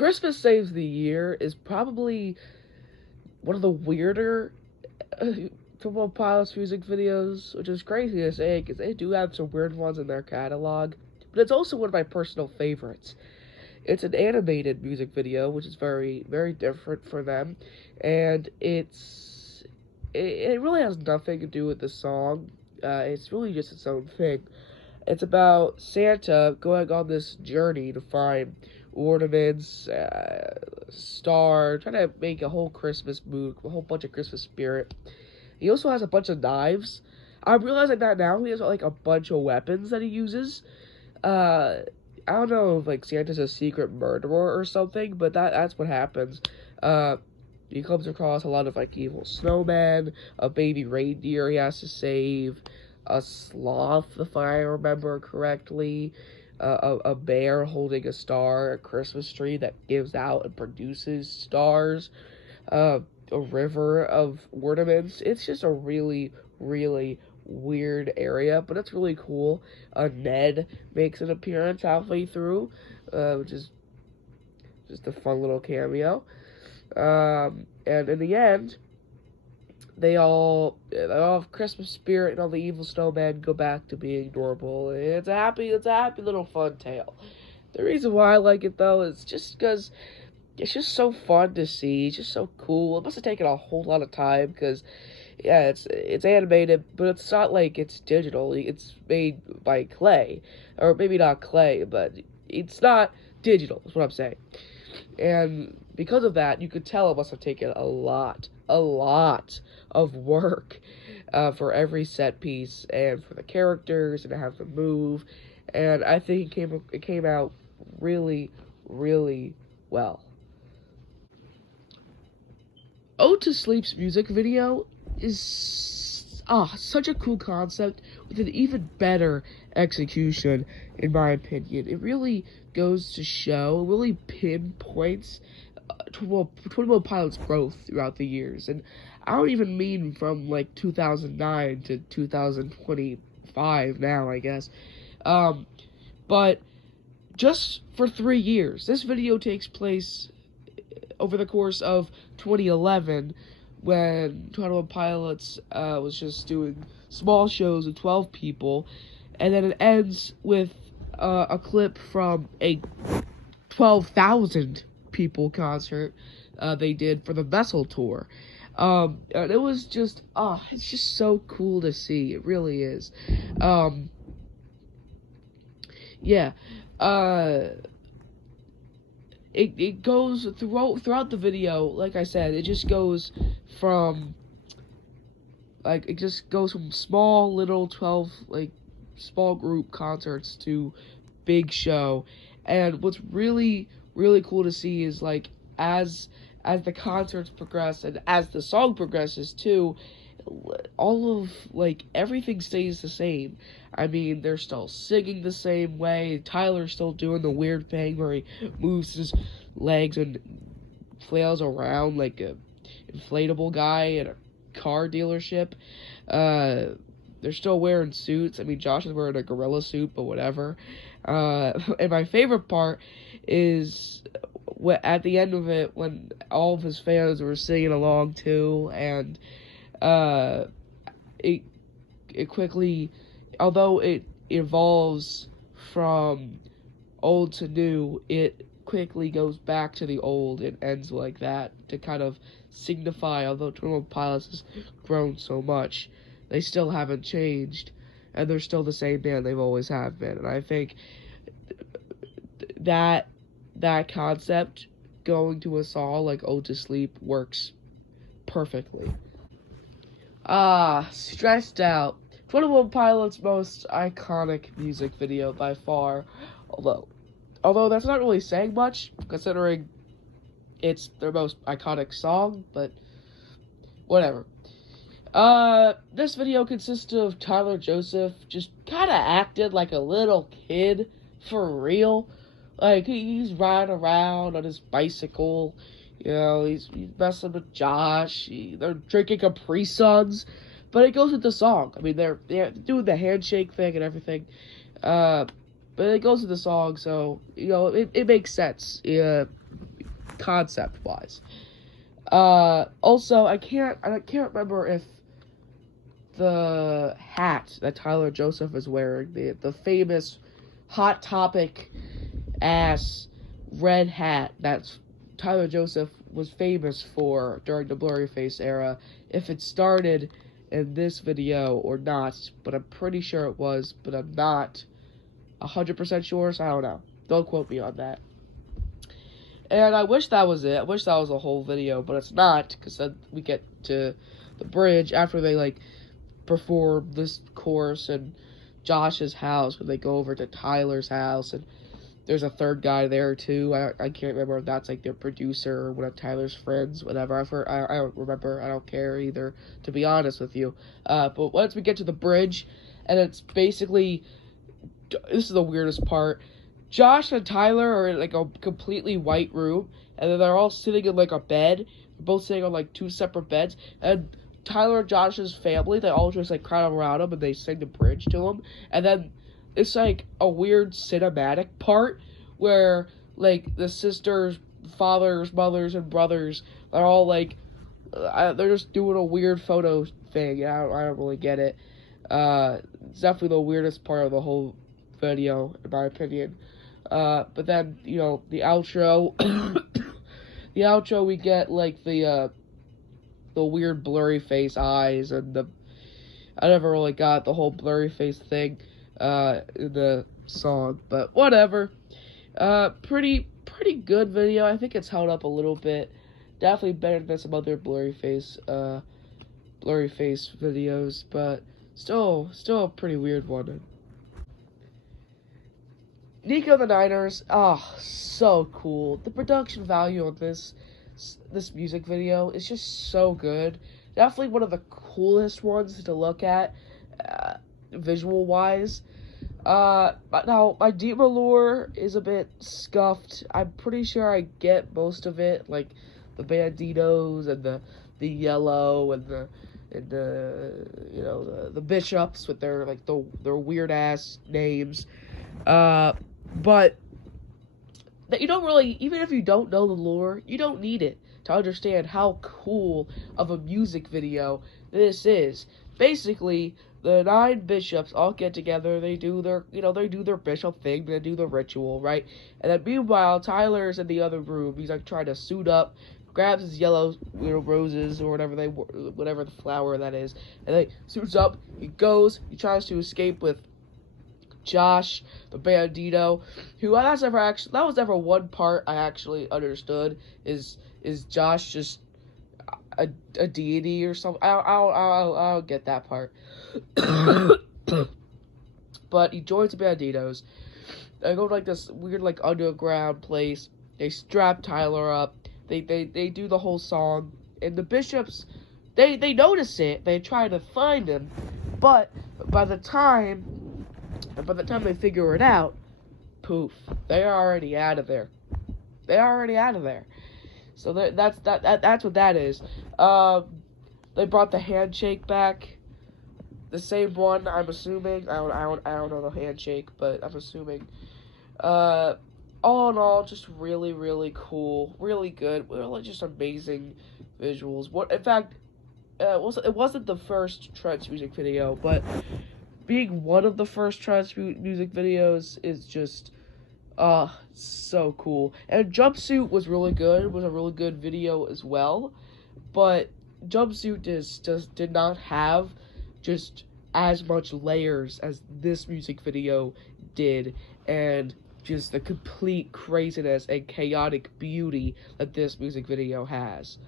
Christmas Saves the Year is probably one of the weirder 21 Pilots music videos, which is crazy to say because they do have some weird ones in their catalog. But it's also one of my personal favorites. It's an animated music video, which is very, very different for them, and it really has nothing to do with the song. It's really just its own thing. It's about Santa going on this journey to find ornaments, star, trying to make a whole Christmas mood, a whole bunch of Christmas spirit. He also has a bunch of knives. I'm realizing that now he has like a bunch of weapons that he uses. Uh, I don't know if like Santa's a secret murderer or something, but that's what happens. Uh, he comes across a lot of like evil snowmen, a baby reindeer he has to save, a sloth, if I remember correctly, a bear holding a star, a Christmas tree that gives out and produces stars, a river of ornaments. It's just a really, really weird area, but it's really cool. Ned makes an appearance halfway through, which is just a fun little cameo. And in the end, they all have Christmas spirit, and all the evil snowmen go back to being normal. It's a happy little fun tale. The reason why I like it though is just because it's just so fun to see. It's just so cool. It must have taken a whole lot of time because, yeah, it's animated, but it's not like it's digital. It's made by clay, or maybe not clay, but it's not digital. Is what I'm saying. And because of that, you could tell it must have taken a lot of work for every set piece and for the characters and to have them move. And I think it came out really, really well. Ode to Sleep's music video is such a cool concept with an even better execution, in my opinion. It really goes to show, it really pinpoints 21 Pilots' growth throughout the years. And I don't even mean from like 2009 to 2025 now, I guess. But just for 3 years, this video takes place over the course of 2011 when 21 Pilots was just doing small shows with 12 people, and then it ends with a clip from a 12,000 people concert they did for the Vessel tour. And it was just, it's just so cool to see. It really is. Yeah. It goes throughout the video, like I said, it just goes from small little 12 small group concerts to big show. And what's really really cool to see is as the concerts progress and as the song progresses too, all of everything stays the same. I mean, they're still singing the same way. Tyler's still doing the weird thing where he moves his legs and flails around like a inflatable guy at a car dealership. They're still wearing suits. I mean, Josh is wearing a gorilla suit, but whatever. And my favorite part is at the end of it when all of his fans were singing along too, and it quickly, although it evolves from old to new, it quickly goes back to the old and ends like that to kind of signify, although 21 Pilots has grown so much, they still haven't changed, and they're still the same band they've always have been. And I think that concept going to a song like Ode to Sleep works perfectly. Stressed Out. 21 Pilots' most iconic music video by far, although that's not really saying much, considering it's their most iconic song, but whatever. This video consists of Tyler Joseph just kinda acted like a little kid, for real. Like, he's riding around on his bicycle, he's messing with Josh, they're drinking Capri Suns, but it goes with the song. I mean, they're doing the handshake thing and everything, but it goes with the song, so, it makes sense. Yeah, concept-wise. Also, I can't remember if the hat that Tyler Joseph is wearing, the famous Hot Topic ass red hat that Tyler Joseph was famous for during the Blurryface era, if it started in this video or not, but I'm pretty sure it was, but I'm not 100% sure, so I don't know. Don't quote me on that. And I wish that was it. I wish that was a whole video, but it's not, because then we get to the bridge after they, like, perform this course in Josh's house, when they go over to Tyler's house, and there's a third guy there, too. I can't remember if that's, like, their producer or one of Tyler's friends, whatever. I don't remember. I don't care either, to be honest with you. But once we get to the bridge, and it's basically, this is the weirdest part, Josh and Tyler are in, like, a completely white room, and then they're all sitting in, like, a bed. They're both sitting on, like, 2 separate beds, and Tyler and Josh's family, they all just, like, crowd around him, and they sing the bridge to him, and then it's, like, a weird cinematic part where, like, the sisters, fathers, mothers, and brothers are all, like, they're just doing a weird photo thing. I don't really get it. It's definitely the weirdest part of the whole video, in my opinion. But then, you know, the outro, the outro, we get, like, the weird blurry face eyes, and I never really got the whole blurry face thing, in the song, but whatever. Pretty good video. I think it's held up a little bit. Definitely better than some other blurry face videos, but still a pretty weird one. Nico the Niners, so cool. The production value on this music video is just so good. Definitely one of the coolest ones to look at, visual-wise. But now, my Dima lore is a bit scuffed. I'm pretty sure I get most of it, like the Banditos and the yellow and the you know, the bishops with their, like, their weird-ass names. But that you don't really, even if you don't know the lore, you don't need it to understand how cool of a music video this is. Basically, the 9 bishops all get together, they do their bishop thing, they do the ritual, right? And then meanwhile, Tyler's in the other room, he's, like, trying to suit up, grabs his yellow, you know, roses, or whatever the flower that is, and then suits up, he tries to escape with Josh, the Bandito, who that was never one part I actually understood. Is Josh just a deity or something? I don't get that part. But he joins the Banditos. They go to, like, this weird, like, underground place. They strap Tyler up. They do the whole song, and the bishops, they notice it. They try to find him, but by the time they figure it out, poof, they're already out of there. So that's what that is. They brought the handshake back, the same one, I'm assuming. I don't know the handshake, but I'm assuming. All in all, just really, really cool, really good, really just amazing visuals. In fact, it wasn't the first trance music video, but being one of the first trance music videos is just, so cool. And Jumpsuit was really good. It was a really good video as well, but Jumpsuit just did not have just as much layers as this music video did, and just the complete craziness and chaotic beauty that this music video has.